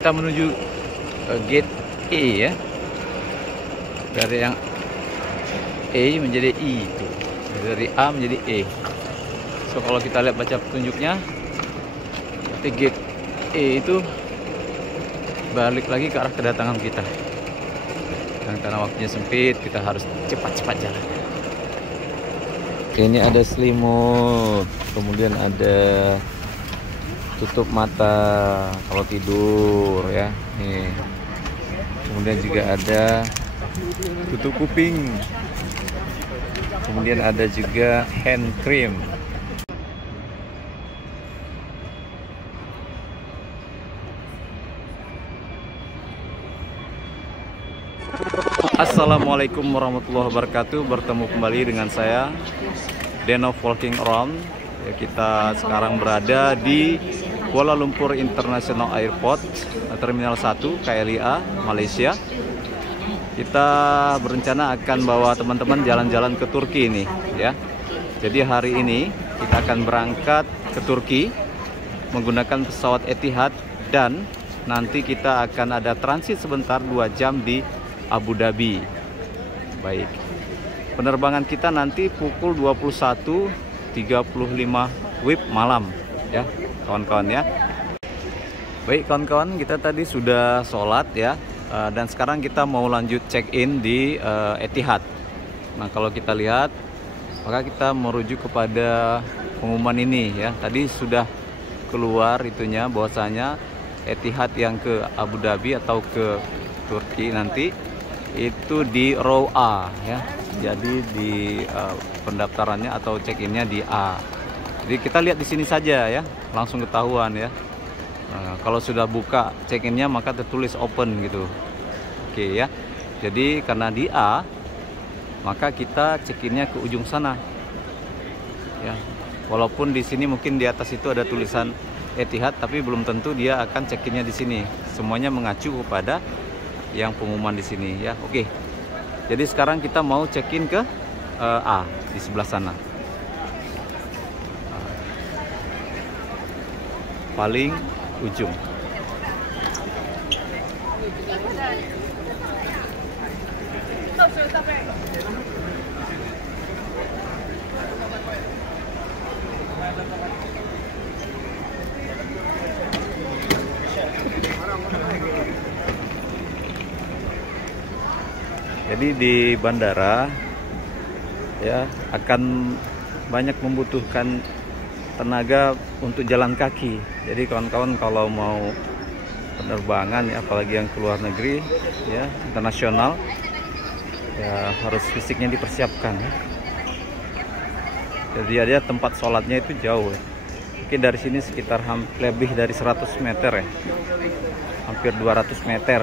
Kita menuju gate E ya. Dari yang E menjadi I itu. Dari A menjadi E. So kalau kita lihat baca petunjuknya, berarti gate E itu balik lagi ke arah kedatangan kita. Dan karena waktunya sempit, kita harus cepat-cepat jalan. Ini ada selimut, kemudian ada tutup mata kalau tidur ya. Nih. Kemudian juga ada tutup kuping. Kemudian ada juga hand cream. Assalamualaikum warahmatullahi wabarakatuh. Bertemu kembali dengan saya Deno Walking Around. Ya, kita sekarang berada di Kuala Lumpur International Airport, Terminal 1 KLIA Malaysia. Kita berencana akan bawa teman-teman jalan-jalan ke Turki ini ya. Jadi hari ini kita akan berangkat ke Turki menggunakan pesawat Etihad, dan nanti kita akan ada transit sebentar 2 jam di Abu Dhabi. Baik. Penerbangan kita nanti pukul 21.35 WIB malam ya, kawan-kawan ya. Baik kawan-kawan, kita tadi sudah sholat ya, dan sekarang kita mau lanjut check-in di Etihad. Nah kalau kita lihat, maka kita merujuk kepada pengumuman ini ya. Tadi sudah keluar itunya, bahwasanya Etihad yang ke Abu Dhabi atau ke Turki nanti itu di row A ya. Jadi di pendaftarannya atau check-innya di A. Jadi kita lihat di sini saja ya, langsung ketahuan ya. Nah, kalau sudah buka check-innya maka tertulis open gitu. Oke ya. Jadi karena di A, maka kita check-innya ke ujung sana. Ya. Walaupun di sini mungkin di atas itu ada tulisan Etihad, tapi belum tentu dia akan check-innya di sini. Semuanya mengacu kepada yang pengumuman di sini ya. Oke. Jadi sekarang kita mau check-in ke A di sebelah sana. Paling ujung. Jadi di bandara ya akan banyak membutuhkan tenaga untuk jalan kaki. Jadi kawan-kawan kalau mau penerbangan ya, apalagi yang keluar negeri ya, internasional, ya harus fisiknya dipersiapkan ya. Jadi ada tempat sholatnya itu jauh ya. Mungkin dari sini sekitar lebih dari 100 meter ya, hampir 200 meter.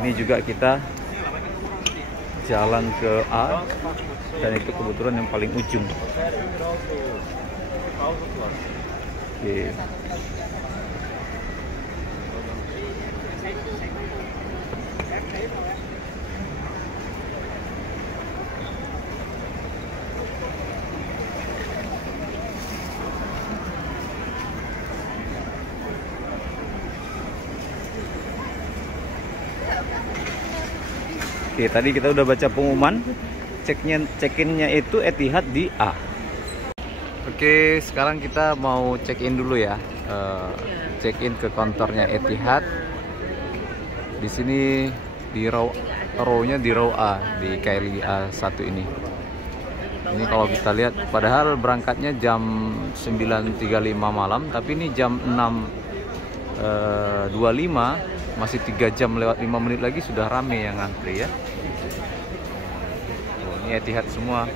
Ini juga kita jalan ke A, dan itu kebetulan yang paling ujung. Oke. Oke, tadi kita udah baca pengumuman, check-innya itu Etihad di A. Oke, sekarang kita mau check-in dulu ya. Check-in ke kantornya Etihad. Di sini di row-nya di row A di KLIA 1 ini. Ini kalau kita lihat, padahal berangkatnya jam 9.35 malam, tapi ini jam 6.25, masih 3 jam lewat 5 menit lagi sudah rame yang ngantri ya. Oh, ini Etihad semua.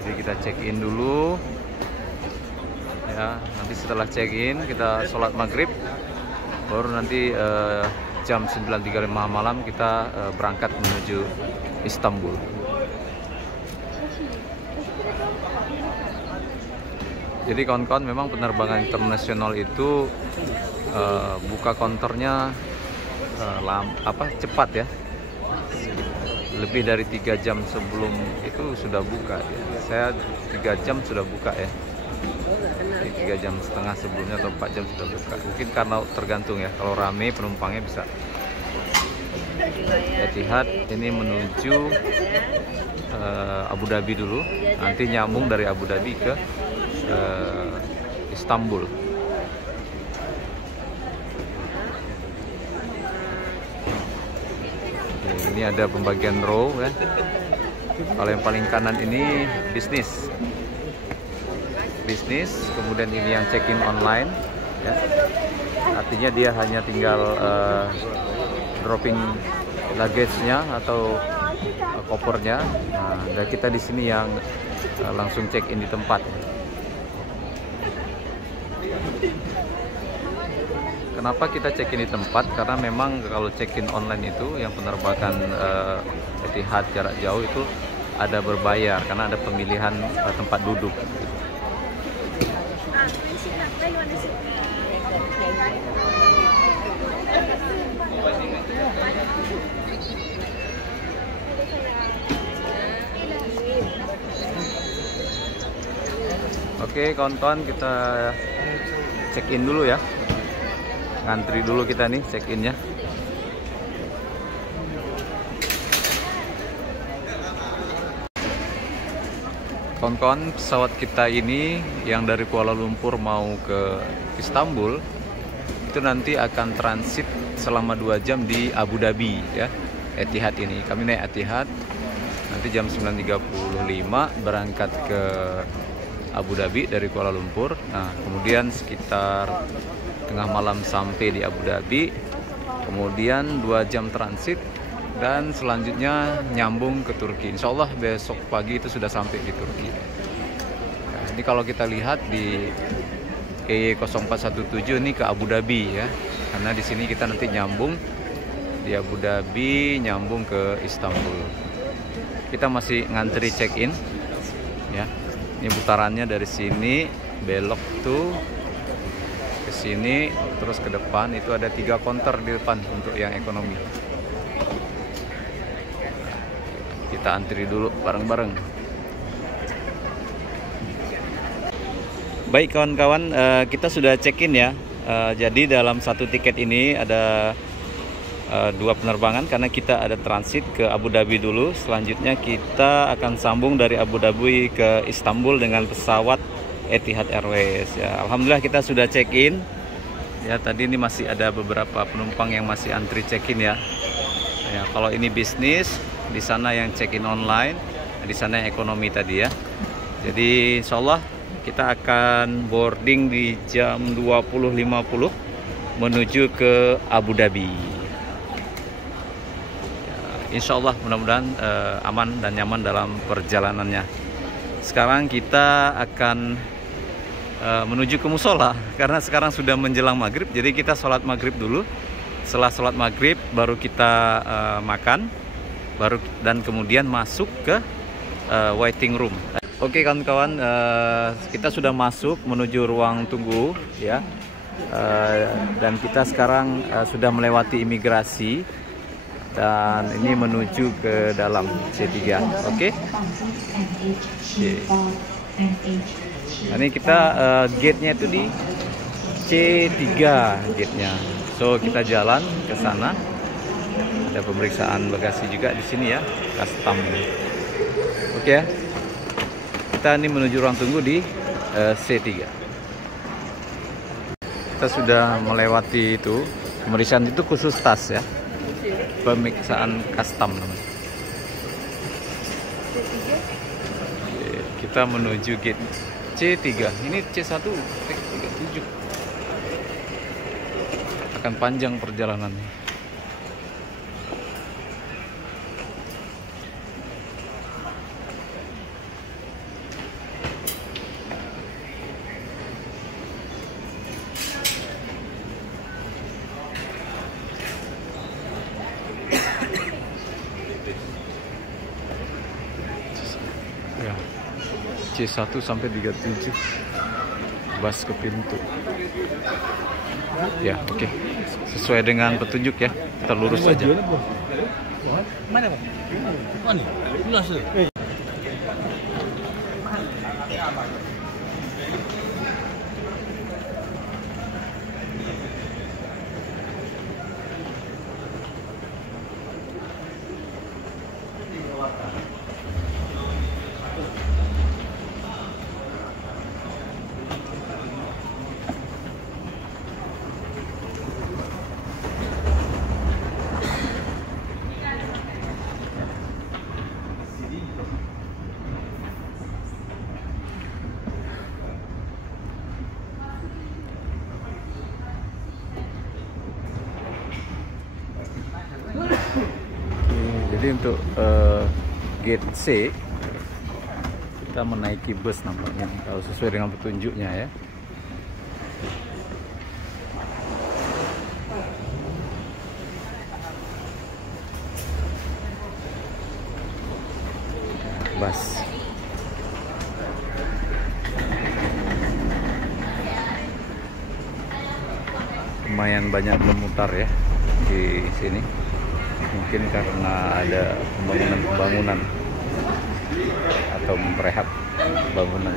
Jadi kita check in dulu ya. Nanti setelah check in kita sholat maghrib, baru nanti jam 9.35 malam kita berangkat menuju Istanbul. Jadi kawan-kawan, memang penerbangan internasional itu buka konternya cepat ya. Lebih dari 3 jam sebelum itu sudah buka ya. Saya 3 jam sudah buka ya. Ini 3,5 jam sebelumnya atau 4 jam sudah buka. Mungkin karena tergantung ya, kalau rame penumpangnya bisa. Etihad ini menuju Abu Dhabi dulu, nanti nyambung dari Abu Dhabi ke Istanbul. Oke, ini ada pembagian row ya. Kalau yang paling kanan ini bisnis, kemudian ini yang check-in online ya. Artinya dia hanya tinggal dropping luggage-nya atau kopernya. Nah, dan kita di sini yang langsung check-in di tempat. Kenapa kita check-in di tempat? Karena memang kalau check-in online itu yang penerbangan Etihad jarak jauh itu ada berbayar karena ada pemilihan tempat duduk. Oke kawan-kawan, kita check-in dulu ya. Ngantri dulu kita nih check-innya. Kawan-kawan, pesawat kita ini yang dari Kuala Lumpur mau ke Istanbul itu nanti akan transit selama 2 jam di Abu Dhabi ya. Etihad ini, kami naik Etihad nanti jam 9.35 berangkat ke Abu Dhabi dari Kuala Lumpur. Nah, kemudian sekitar tengah malam sampai di Abu Dhabi, kemudian 2 jam transit dan selanjutnya nyambung ke Turki. Insya Allah besok pagi itu sudah sampai di Turki. Nah, ini kalau kita lihat di EY0417 ini ke Abu Dhabi ya, karena di sini kita nanti nyambung di Abu Dhabi nyambung ke Istanbul. Kita masih ngantri check-in ya. Ini putarannya dari sini belok tuh ke sini terus ke depan, itu ada 3 counter di depan untuk yang ekonomi. Kita antri dulu bareng-bareng. Baik kawan-kawan, kita sudah check-in ya. Jadi dalam satu tiket ini ada 2 penerbangan karena kita ada transit ke Abu Dhabi dulu. Selanjutnya kita akan sambung dari Abu Dhabi ke Istanbul dengan pesawat Etihad Airways ya. Alhamdulillah kita sudah check-in. Ya, tadi ini masih ada beberapa penumpang yang masih antri check-in ya. Ya, kalau ini bisnis, di sana yang check-in online, di sana yang ekonomi tadi ya. Jadi insya Allah kita akan boarding di jam 20.50 menuju ke Abu Dhabi. Ya, insya Allah mudah-mudahan aman dan nyaman dalam perjalanannya. Sekarang kita akan menuju ke musola karena sekarang sudah menjelang maghrib. Jadi kita sholat maghrib dulu. Setelah sholat maghrib baru kita makan, dan kemudian masuk ke waiting room. Oke kawan-kawan, kita sudah masuk menuju ruang tunggu ya, dan kita sekarang sudah melewati imigrasi dan ini menuju ke dalam C3. Oke. Ini kita gate-nya itu di C3 gate-nya. So kita jalan ke sana. Ada pemeriksaan bagasi juga di sini ya, custom. Oke ya. Kita ini menuju ruang tunggu di C3. Kita sudah melewati itu. Pemeriksaan itu khusus tas ya. Pemeriksaan custom namanya. Kita menuju gate C3. Ini C1 37. Akan panjang perjalanannya. Ya, C1 sampai 37 bus ke pintu. Ya, oke. Sesuai dengan petunjuk ya. Kita lurus saja. Mana, Bang? Mana? Luas tu. Jadi untuk gate C kita menaiki bus nampaknya, kalau sesuai dengan petunjuknya ya. Bus. Lumayan banyak memutar ya di sini. Mungkin karena ada pembangunan atau merehab bangunan.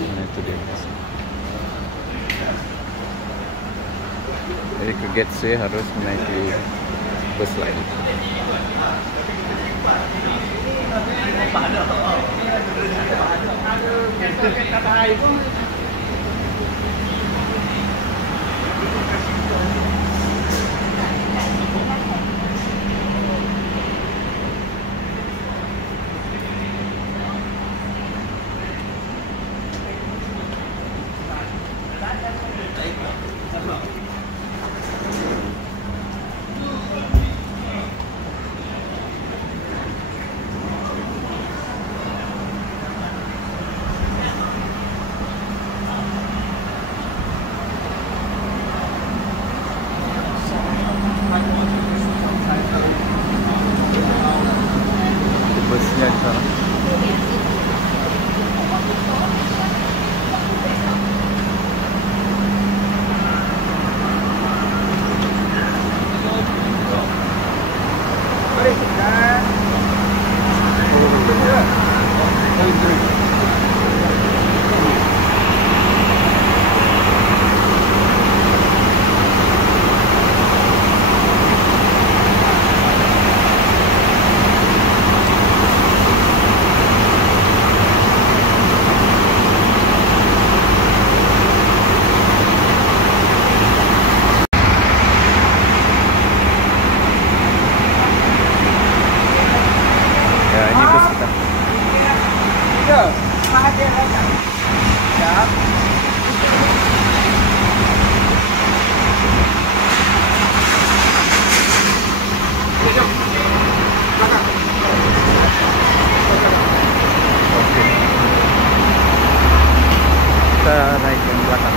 Nah, itu dia. Jadi ke gate C harus menaiki bus lagi. Busnya di sana. Ya, ini bus kita. Oke. Kita naik ke belakang.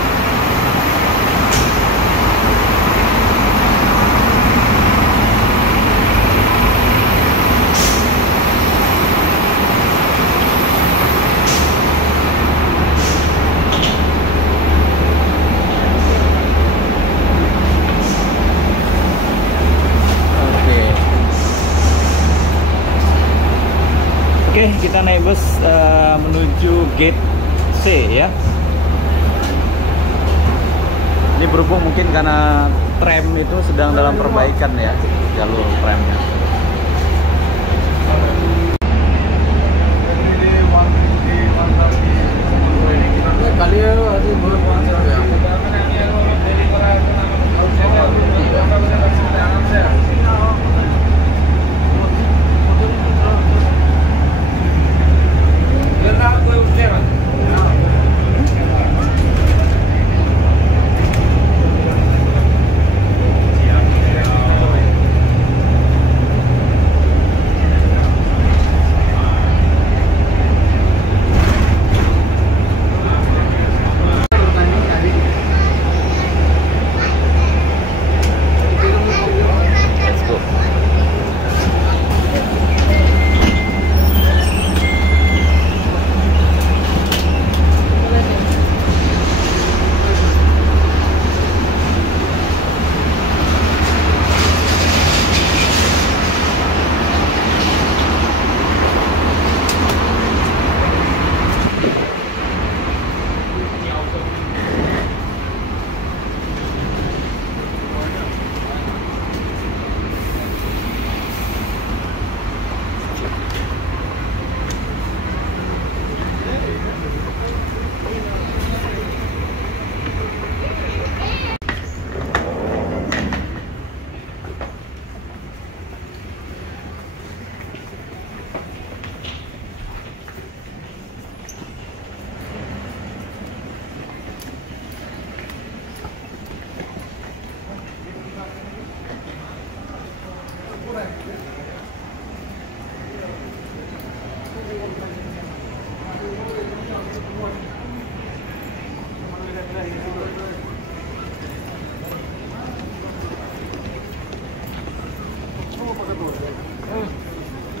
Oke, kita naik bus menuju gate C ya. Ini berhubung mungkin karena tram itu sedang dalam perbaikan ya, jalur tramnya.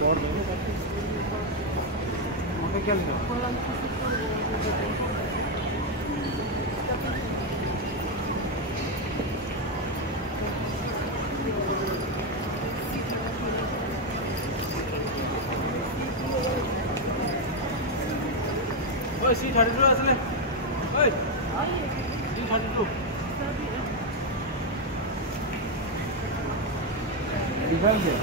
Oi, sini cari dulu asli. Oi. Sini cari dulu. Tinggal dia.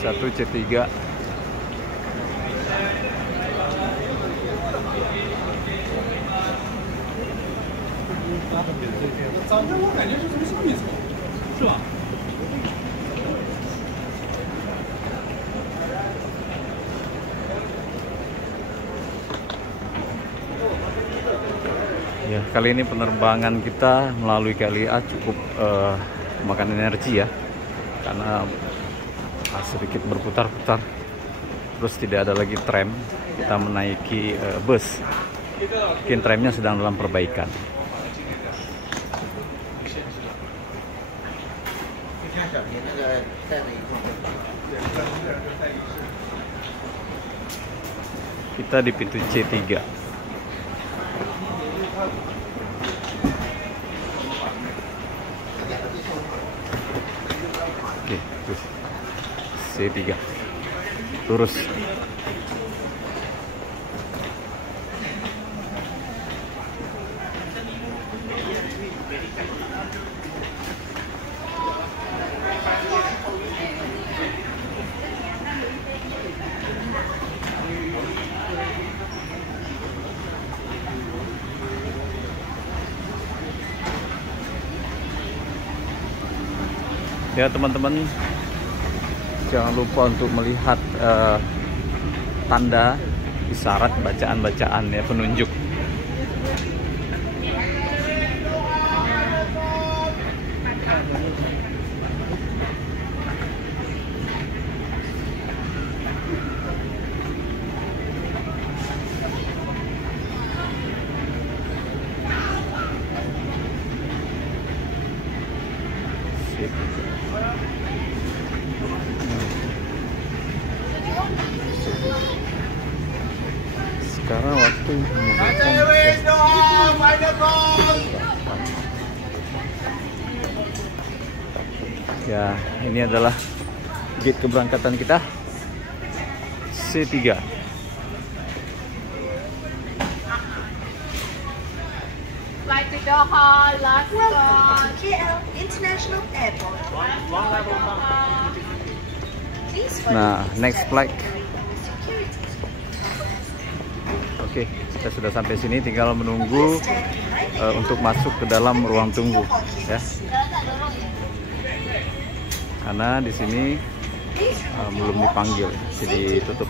C1, C3. Ya, kali ini penerbangan kita melalui KLIA cukup makan energi ya, karena sedikit berputar-putar, terus tidak ada lagi tram, kita menaiki bus. Mungkin tramnya sedang dalam perbaikan. Kita di pintu C3. Oke, terus C3 lurus. Ya teman-teman, jangan lupa untuk melihat tanda isyarat bacaan-bacaan ya, penunjuk. Sekarang waktu ya, ini adalah gate keberangkatan kita C3. Flight to Doha, last Welcome to KL International Airport. Please follow Nah, the next steps flight. security. Oke, kita sudah sampai sini, tinggal menunggu untuk masuk ke dalam ruang tunggu ya. Karena di sini belum dipanggil, jadi ditutup.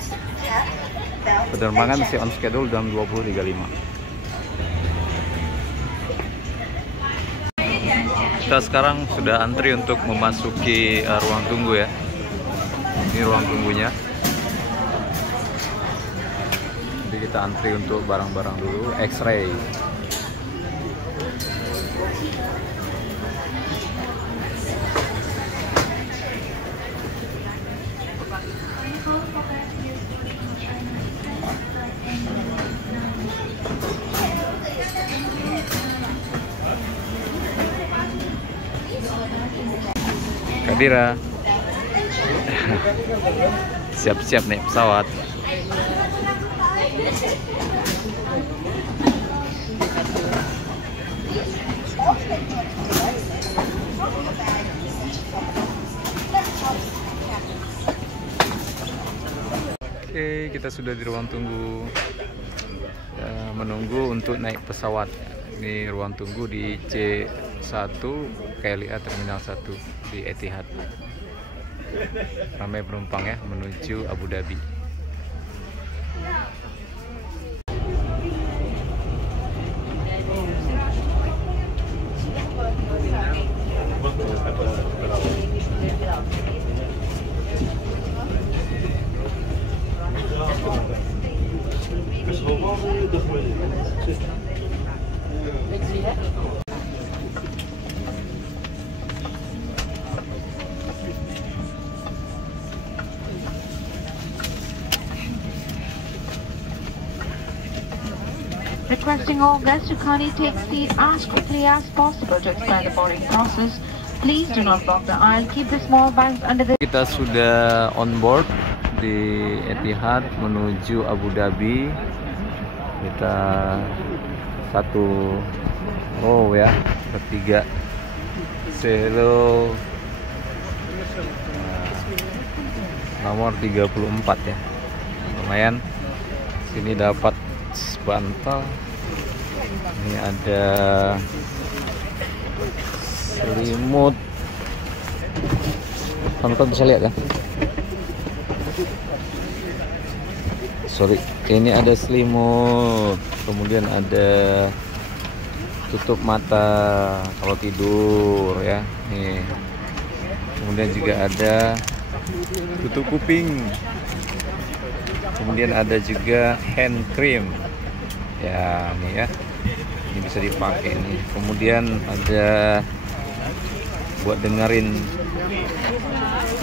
Penerbangan masih on schedule jam 20.35. Kita sekarang sudah antri untuk memasuki ruang tunggu ya. Ini ruang tunggunya. Jadi kita antri untuk barang-barang dulu, X-ray. Kadira. Siap-siap naik pesawat. Oke, kita sudah di ruang tunggu ya, menunggu untuk naik pesawat. Ini ruang tunggu di C1 KLIA Terminal 1 di Etihad. Ramai penumpang ya menuju Abu Dhabi. Requesting all guests who kindly take seat as quickly as possible to expedite the boarding process. Please do not block the aisle. Keep the small bags under the... Kita sudah on board di Etihad menuju Abu Dhabi. Kita satu row ya, bertiga. Say hello. Nomor 34 ya. Lumayan. Sini dapat bantal. Ini ada selimut. Kamu bisa lihat ya? Sorry, ini ada selimut. Kemudian ada tutup mata kalau tidur ya. Nih. Kemudian juga ada tutup kuping. Kemudian ada juga hand cream. Ya, nih ya. Ini bisa dipakai nih. Kemudian ada buat dengerin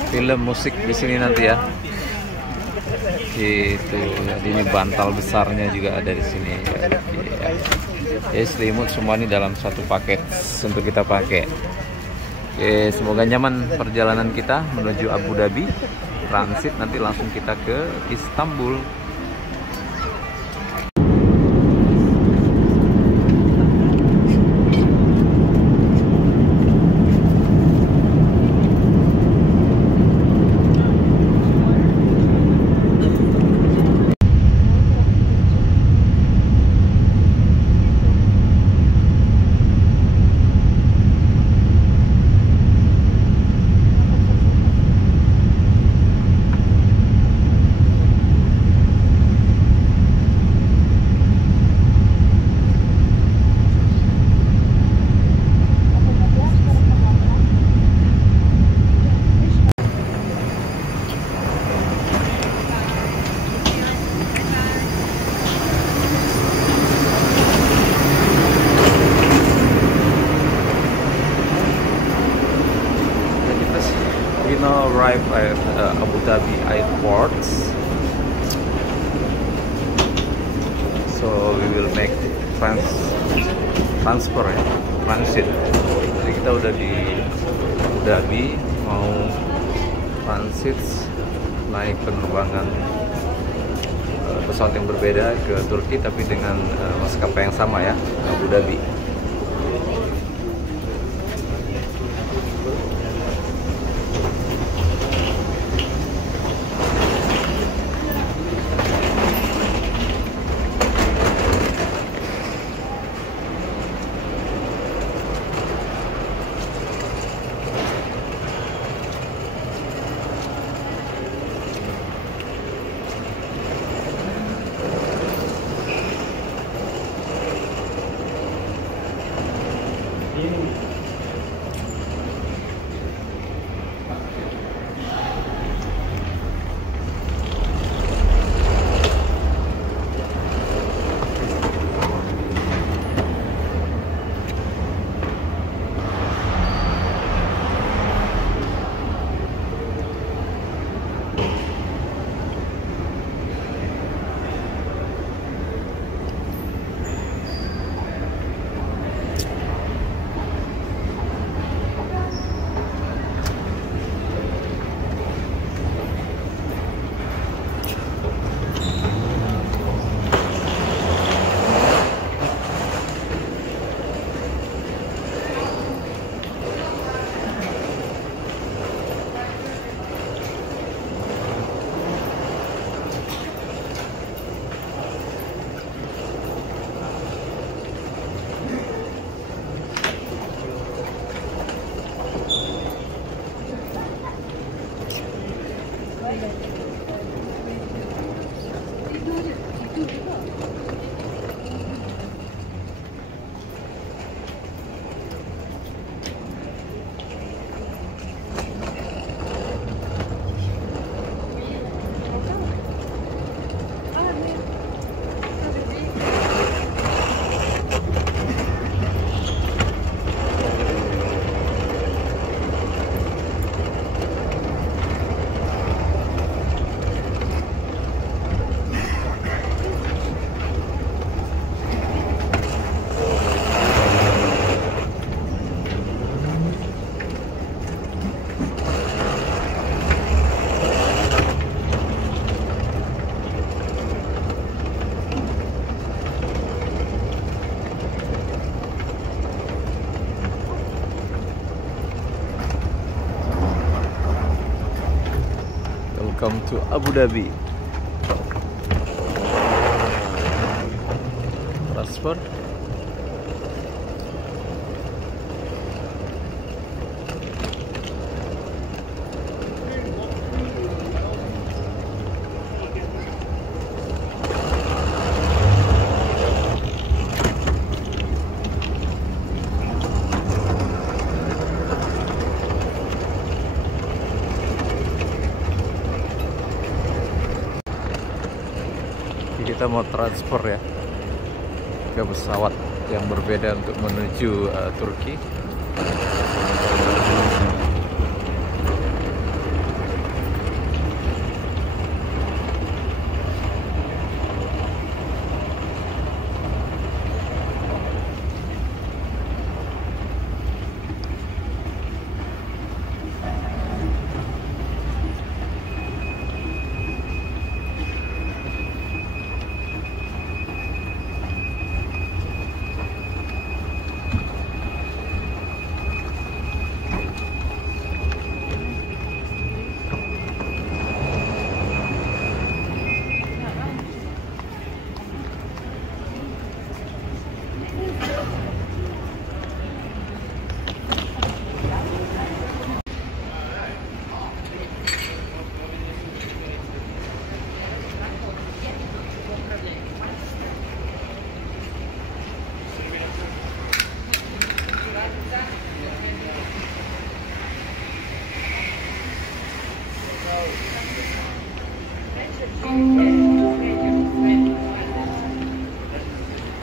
film musik di sini nanti ya. Itu. Jadi ini bantal besarnya juga ada di sini. Ya, selimut semua ini dalam satu paket untuk kita pakai. Oke, semoga nyaman perjalanan kita menuju Abu Dhabi. Transit nanti langsung kita ke Istanbul. Now arrive at Abu Dhabi airport, so we will make transfer ya, transit. Jadi kita udah di Abu Dhabi, mau transit naik penerbangan pesawat yang berbeda ke Turki, tapi dengan maskapai yang sama ya, Abu Dhabi. Welcome to Abu Dhabi. Transfer. Kita mau transfer ya ke pesawat yang berbeda untuk menuju Turki.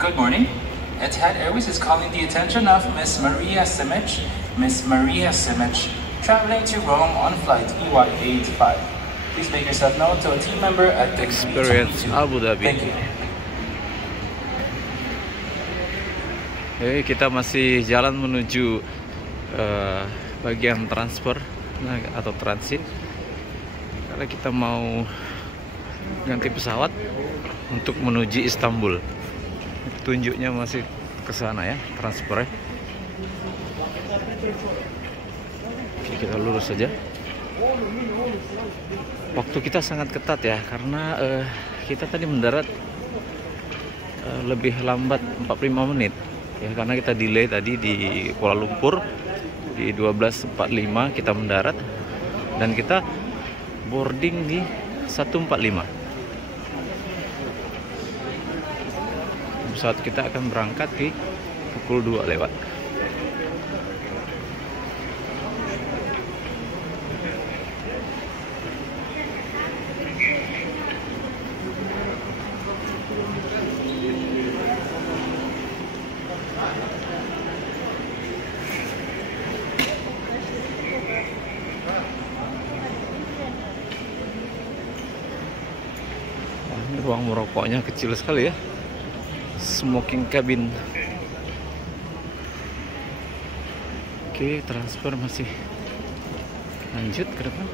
Good morning. Etihad Airways is calling the attention of Miss Maria Simic. Miss Maria Simic, traveling to Rome on flight EY85. Please make yourself known to a team member at the Experience Abu Dhabi. Thank you. Oke, kita masih jalan menuju bagian transfer atau transit. Karena kita mau ganti pesawat untuk menuju Istanbul. Tunjuknya masih ke sana ya, transfer ya. Oke, kita lurus saja. Waktu kita sangat ketat ya, karena kita tadi mendarat lebih lambat 45 menit ya, karena kita delay tadi di Kuala Lumpur di 12.45 kita mendarat dan kita boarding di 1.45. Pesawat kita akan berangkat di pukul 2 lewat. Ini ruang merokoknya kecil sekali ya. Smoking cabin. Oke, transfer masih lanjut ke depan.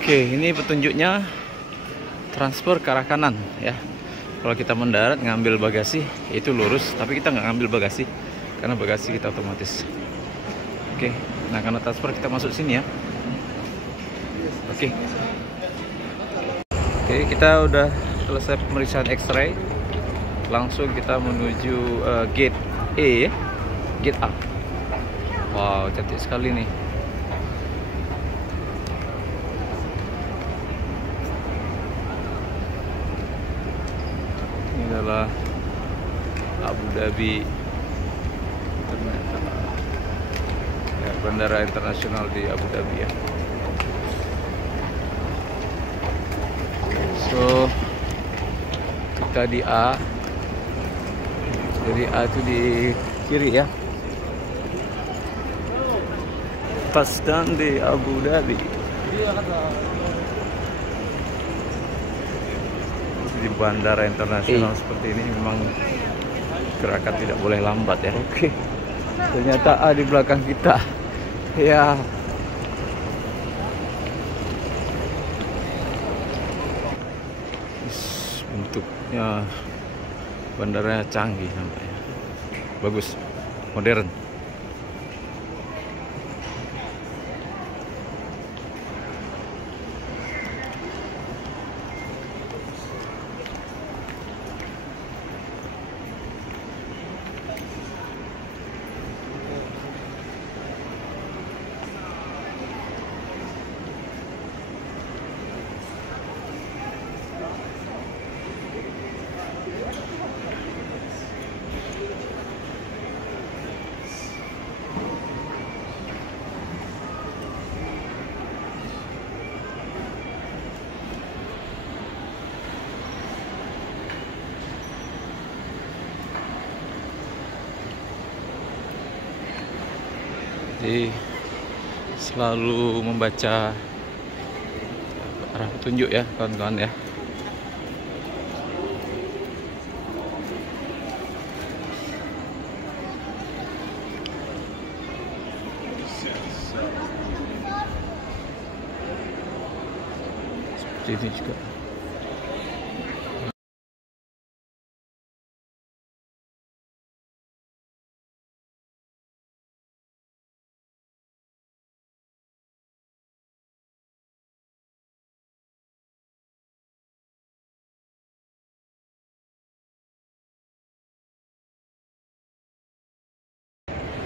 Oke, ini petunjuknya transfer ke arah kanan ya. Kalau kita mendarat ngambil bagasi itu lurus, tapi kita nggak ngambil bagasi karena bagasi kita otomatis. Oke, nah karena transfer kita masuk sini ya. Oke, kita udah selesai pemeriksaan X-ray. Langsung kita menuju gate E ya, gate A. Wow, cantik sekali nih. Adalah Abu Dhabi ya, bandara internasional di Abu Dhabi ya. So kita di A, jadi A itu di kiri ya, pas dan di Abu Dhabi. di bandara internasional seperti ini memang gerakan tidak boleh lambat ya. Oke. Ternyata A di belakang kita. Ya. Bentuknya bandaranya canggih nampaknya. Bagus. Modern. Jadi selalu membaca arah petunjuk ya kawan-kawan ya. Seperti ini juga.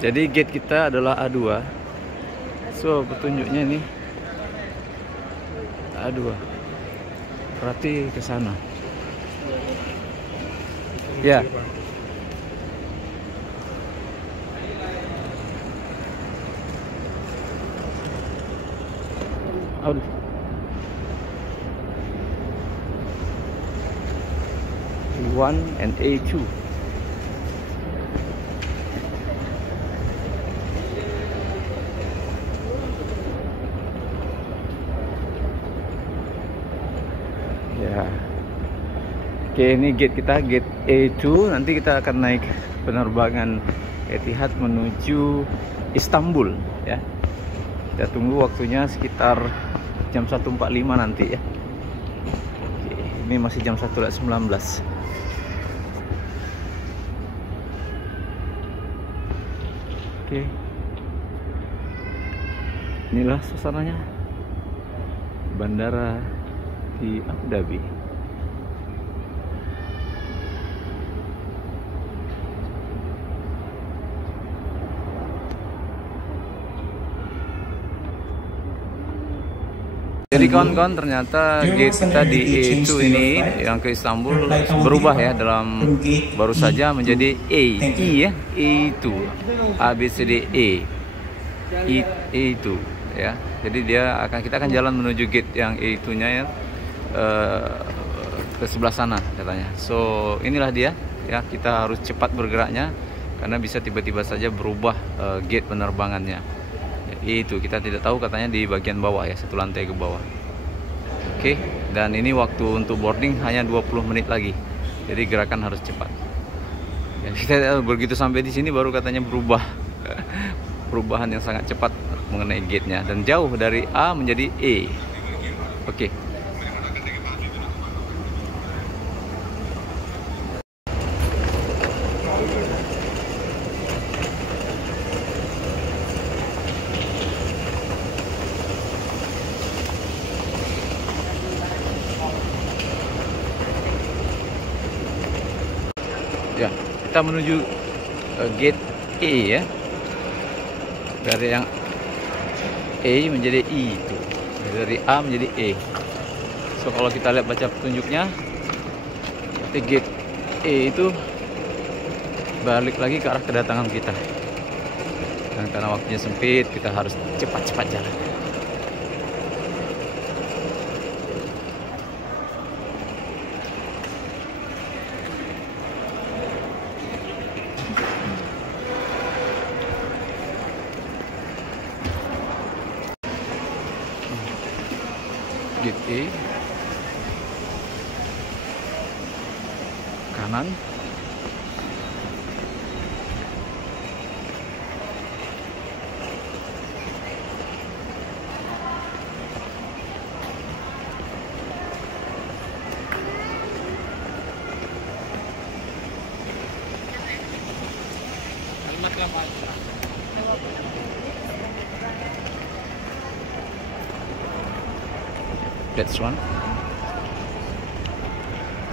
Jadi gate kita adalah A2. So petunjuknya ini A2. Berarti ke sana. Ya. Aduh. A1 and A2. Ya. Oke, ini gate kita, gate A2. Nanti kita akan naik penerbangan Etihad menuju Istanbul ya. Kita tunggu waktunya sekitar jam 1.45 nanti ya. Oke, ini masih jam 1.19. Oke. Inilah suasananya bandara di Abu Dhabi. Jadi kawan-kawan, ternyata gate kita di E2 ini yang ke Istanbul berubah ya, dalam baru saja menjadi E ya, E2 A B C D E E2 ya. Jadi kita akan jalan menuju gate yang E2-nya ya, ke sebelah sana katanya. So inilah dia ya, kita harus cepat bergeraknya karena bisa tiba-tiba saja berubah gate penerbangannya. Itu kita tidak tahu, katanya di bagian bawah ya, satu lantai ke bawah. Oke, dan ini waktu untuk boarding hanya 20 menit lagi. Jadi gerakan harus cepat. Ya, kita begitu sampai di sini baru katanya berubah. Perubahan yang sangat cepat mengenai gate-nya dan jauh dari A menjadi E. Oke. Ya, kita menuju gate E ya. Dari yang E menjadi I itu. Dari A menjadi E. So kalau kita lihat baca petunjuknya, gate E itu balik lagi ke arah kedatangan kita. Dan karena waktunya sempit, kita harus cepat-cepat jalan. Gate E. kanan. That's one.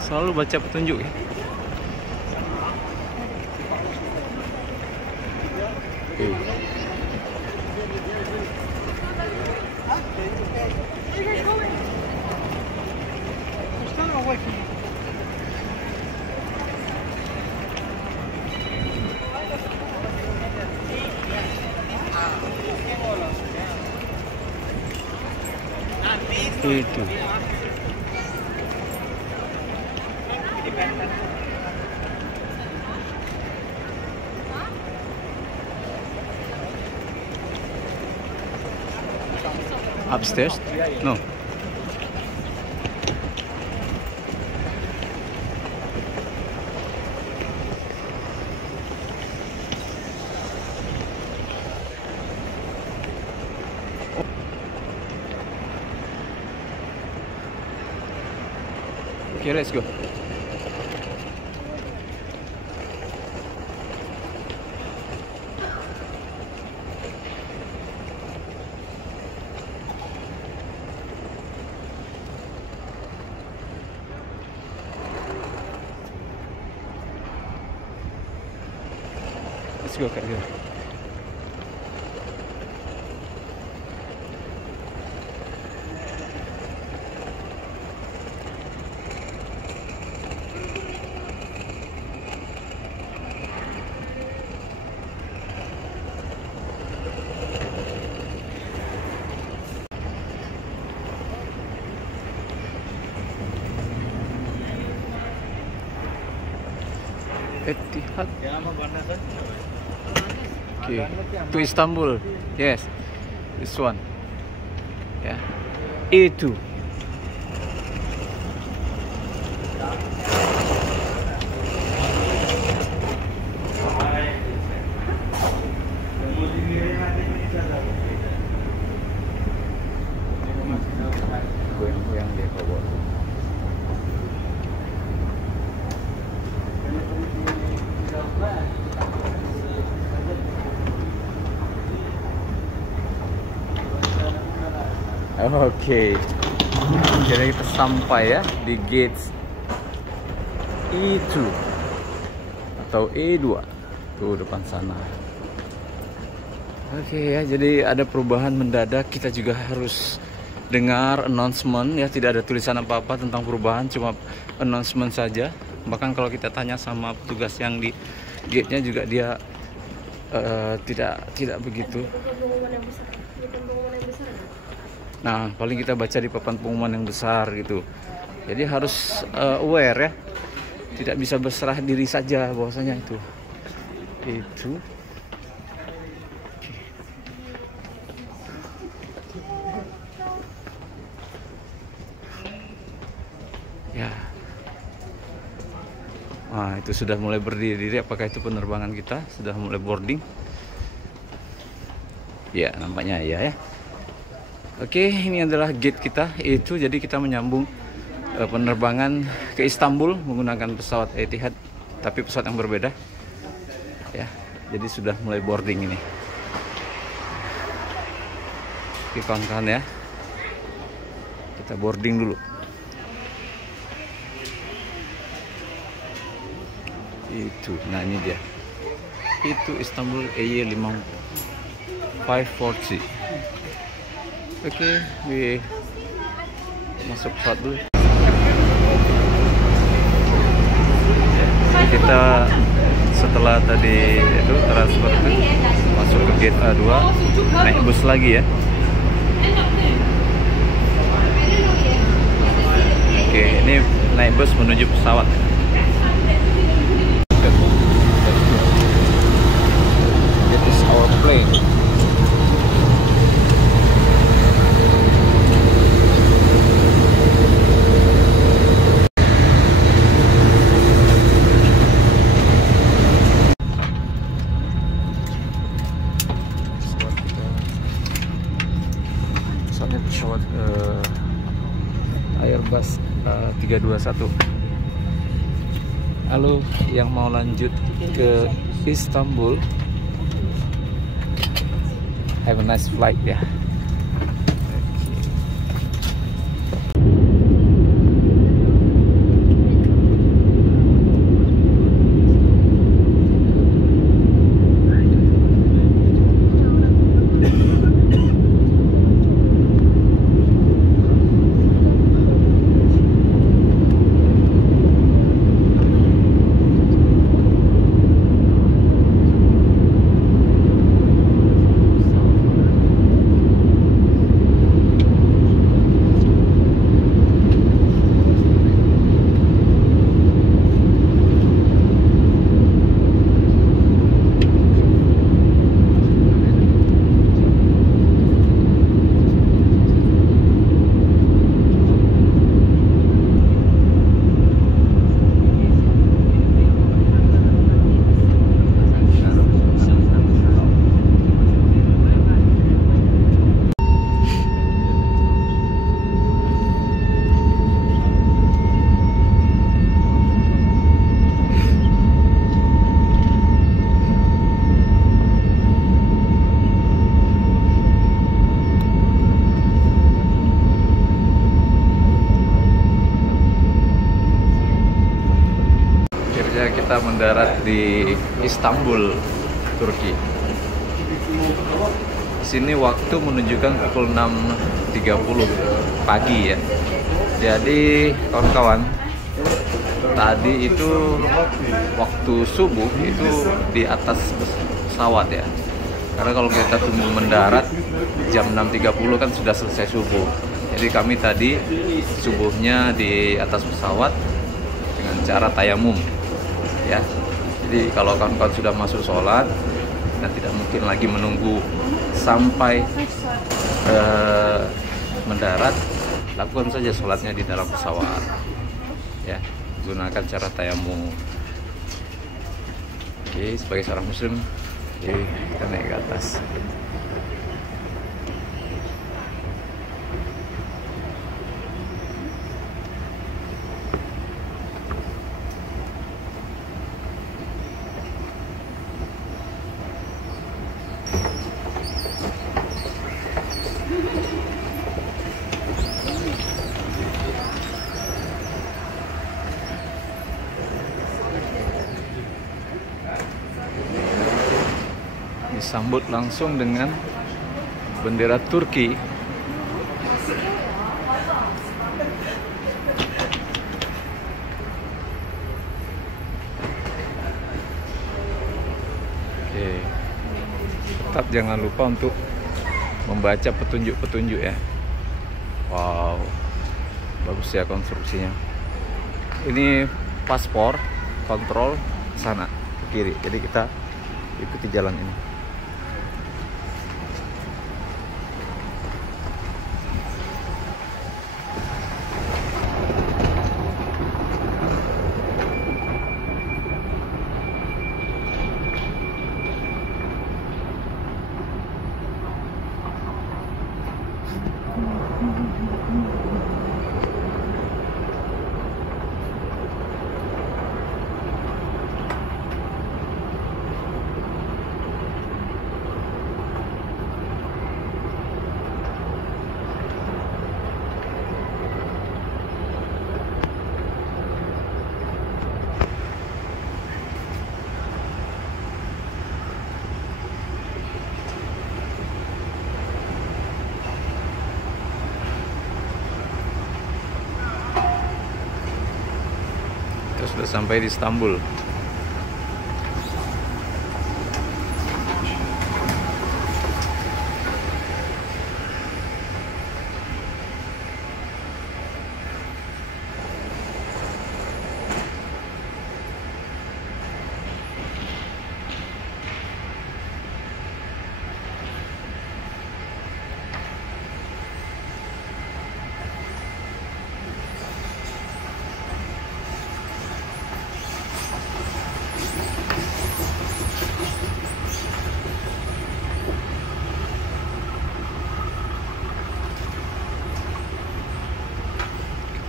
Selalu baca petunjuk ya. Okay. Itu. Upstairs? No. Okay, let's go. Let's go, Kak. Etihad. Okay. To Istanbul. Yes. This one. Yeah. A2. Goyang-goyang dia bawa. Oke, jadi kita sampai ya di gates E2 atau E2 tuh depan sana. Oke ya, jadi ada perubahan mendadak. Kita juga harus dengar announcement ya, tidak ada tulisan apa-apa tentang perubahan, cuma announcement saja. Bahkan kalau kita tanya sama petugas yang di gate-nya juga dia tidak begitu. Nah, paling kita baca di papan pengumuman yang besar gitu. Jadi harus aware ya. Tidak bisa berserah diri saja bahwasanya itu. Ya. Nah, itu sudah mulai berdiri. Apakah itu penerbangan kita? Sudah mulai boarding? Ya, nampaknya ya. Oke, ini adalah gate kita itu, jadi kita menyambung penerbangan ke Istanbul menggunakan pesawat Etihad, tapi pesawat yang berbeda. Ya, jadi sudah mulai boarding ini. Oke kawan-kawan ya, kita boarding dulu. Itu, nah ini dia. Itu Istanbul EY 540. Oke, masuk pesawat dulu. Jadi kita setelah tadi itu transfer itu masuk ke gate A2, naik bus lagi ya. Oke, ini naik bus menuju pesawat. This is our plane. Misalnya pesawat Airbus 321. Halo, yang mau lanjut ke Istanbul, have a nice flight ya. Kita mendarat di Istanbul, Turki. Sini waktu menunjukkan pukul 6.30 pagi ya. Jadi kawan-kawan, tadi itu waktu subuh itu di atas pesawat ya. Karena kalau kita tunggu mendarat jam 6.30 kan sudah selesai subuh. Jadi kami tadi subuhnya di atas pesawat dengan cara tayamum. Ya, jadi kalau kawan-kawan sudah masuk sholat dan tidak mungkin lagi menunggu sampai mendarat, lakukan saja sholatnya di dalam pesawat. Ya, gunakan cara tayamum. Oke, sebagai seorang muslim, kita naik ke atas. Disambut langsung dengan bendera Turki. Oke. Tetap jangan lupa untuk membaca petunjuk-petunjuk ya. Wow, bagus ya konstruksinya. Ini paspor kontrol sana ke kiri, jadi kita ikuti jalan ini. Sudah sampai di Istanbul.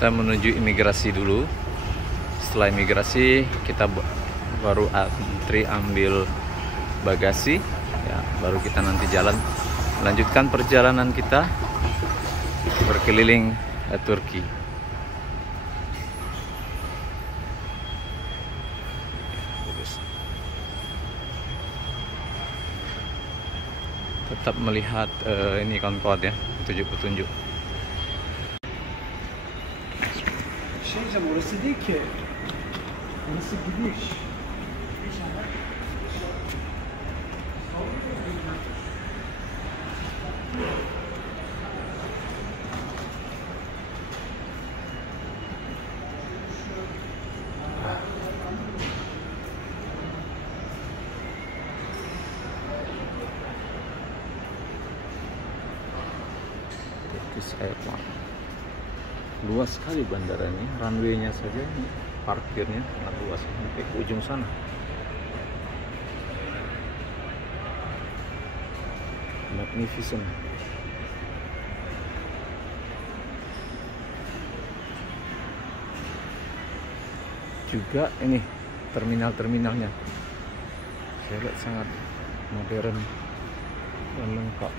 Kita menuju imigrasi dulu. Setelah imigrasi kita baru antri ambil bagasi ya, baru kita nanti jalan melanjutkan perjalanan kita berkeliling Turki. Tetap melihat ini kawan-kawan ya, petunjuk-petunjuk. Şeycem orası değil ki. Orası gidiş. Turkish Airport. Luas sekali bandara ini, runway-nya saja, parkirnya sangat luas sampai ke ujung sana. Magnificent. Juga ini terminal-terminalnya, saya lihat sangat modern dan lengkap.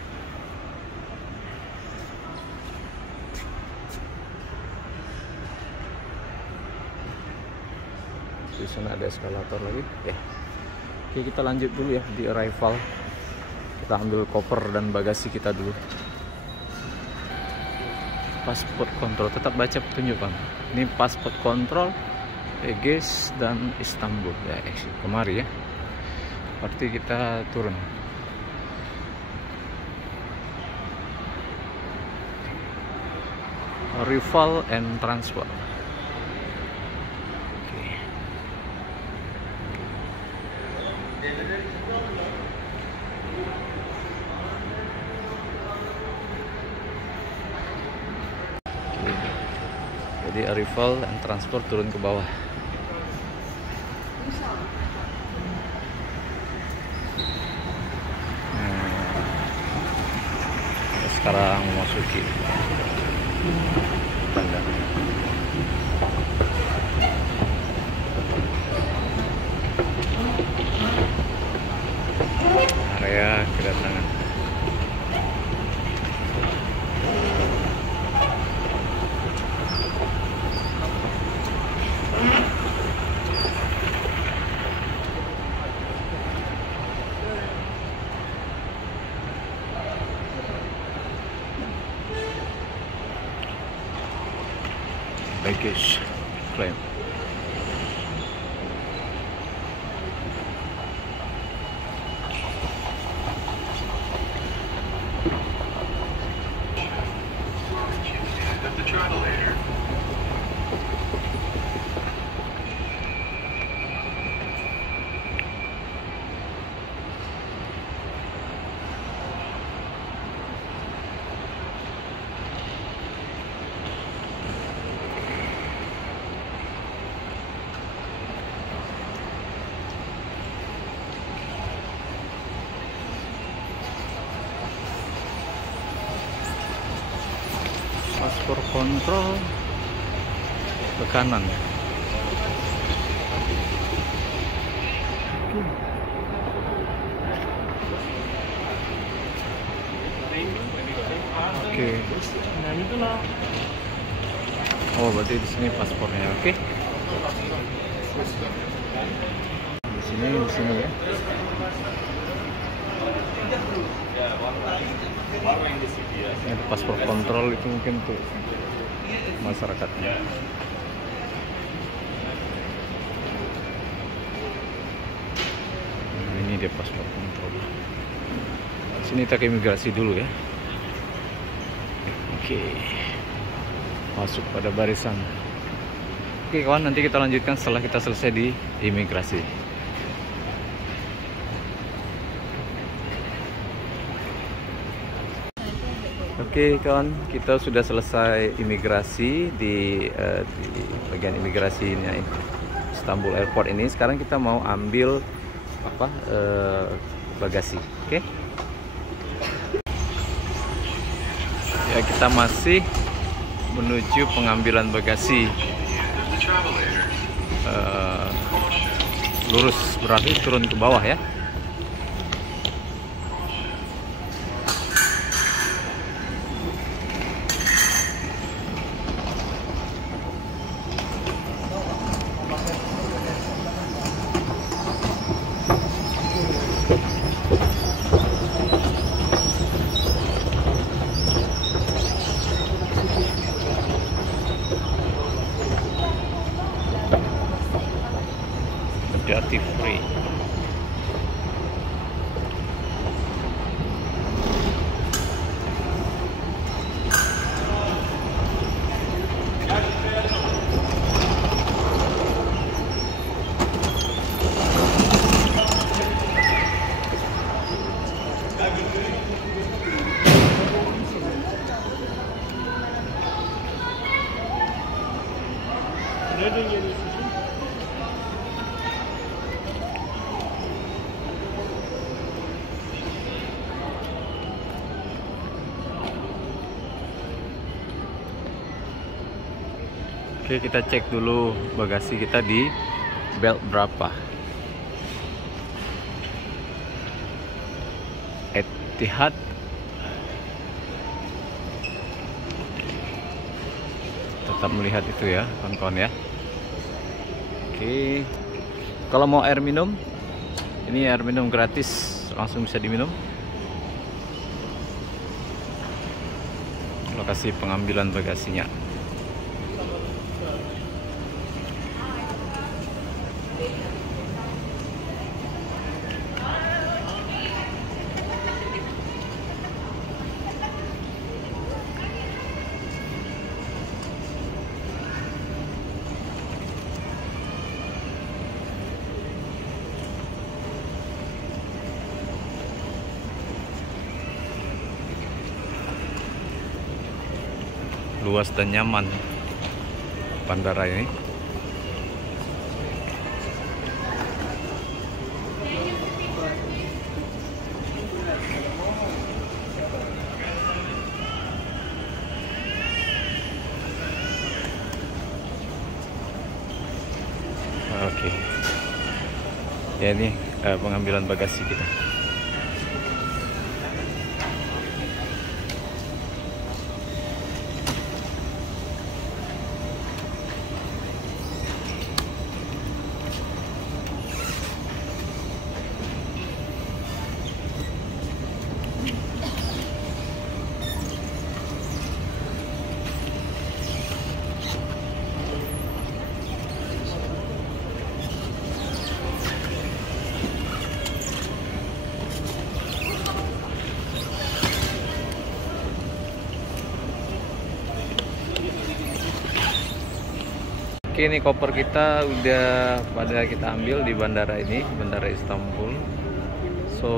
Di sana ada eskalator lagi ya. Oke, kita lanjut dulu ya di arrival. Kita ambil koper dan bagasi kita dulu. Pasport kontrol, tetap baca petunjuk Bang. Ini pasport kontrol Egeis dan Istanbul ya, kemari ya. Berarti kita turun. Arrival and transport. Jadi arrival and transport turun ke bawah. Kita sekarang memasuki bandara. Area kedatangan. Baggage claim. Paspor kontrol ke kanan. Oke. Oh, berarti di sini paspornya. Oke. Di sini ya. Ini ada paspor kontrol, itu mungkin tuh masyarakatnya. Nah, ini dia paspor kontrol. Sini kita ke imigrasi dulu ya. Oke, masuk pada barisan. Oke kawan, nanti kita lanjutkan setelah kita selesai di imigrasi. Oke kawan, kita sudah selesai imigrasi di bagian imigrasinya Istanbul Airport ini. Sekarang kita mau ambil bagasi. Oke. Ya, kita masih menuju pengambilan bagasi. Lurus berarti turun ke bawah ya. Duty free. Oke, kita cek dulu bagasi kita di belt berapa. Etihad tetap melihat itu ya, kawan-kawan ya. Oke, kalau mau air minum, ini air minum gratis, langsung bisa diminum. Lokasi pengambilan bagasinya. Luas dan nyaman bandara ini. Oke. Ya, ini pengambilan bagasi kita. Oke, ini koper kita udah pada kita ambil di bandara ini, Bandara Istanbul. So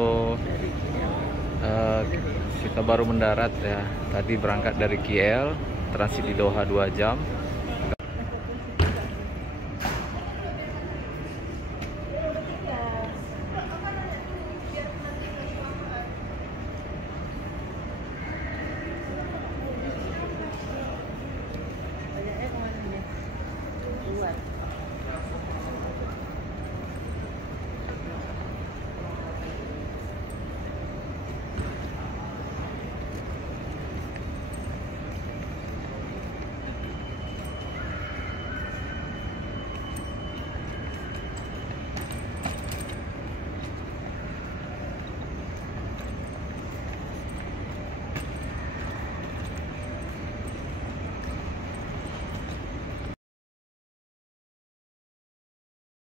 kita baru mendarat ya. Tadi berangkat dari KL, transit di Doha 2 jam.